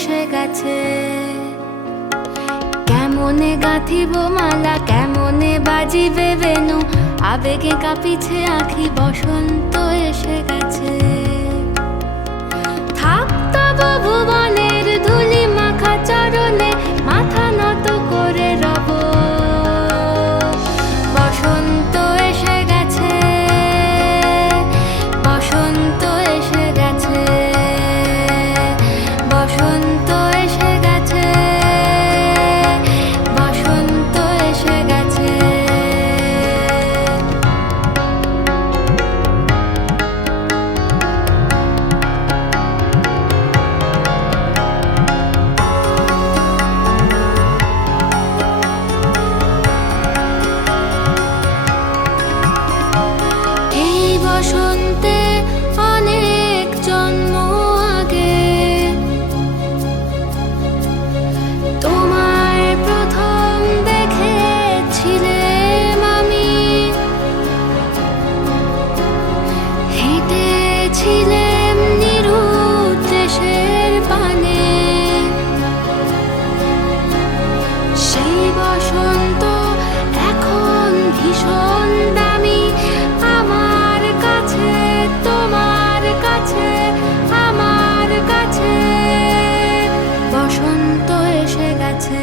এসে গেছে। কেমনে গাঁথিব মালা, কেমনে বাজিবে বেনু, আবেগে কাঁপিছে আঁখি, বসন্ত এসে গেছে। থাক তব ভুবনের ধুলি মাখা চরণে, মাথা নত করে রব। বসন্ত এসে গেছে, বসন্ত এসে গেছে, বসন্ত এসে গেছে, বসন্ত এসে গেছে। বসন্তে অনেক জন্ম আগে তোমায় প্রথম দেখেছিলাম আমি। হেঁটেছিলাম নিরুৎ দেশের পানে, সেই বসন্ত এখন ভীষণ দামি আমার কাছে, তোমার কাছে, আমার কাছে। বসন্ত এসে গেছে।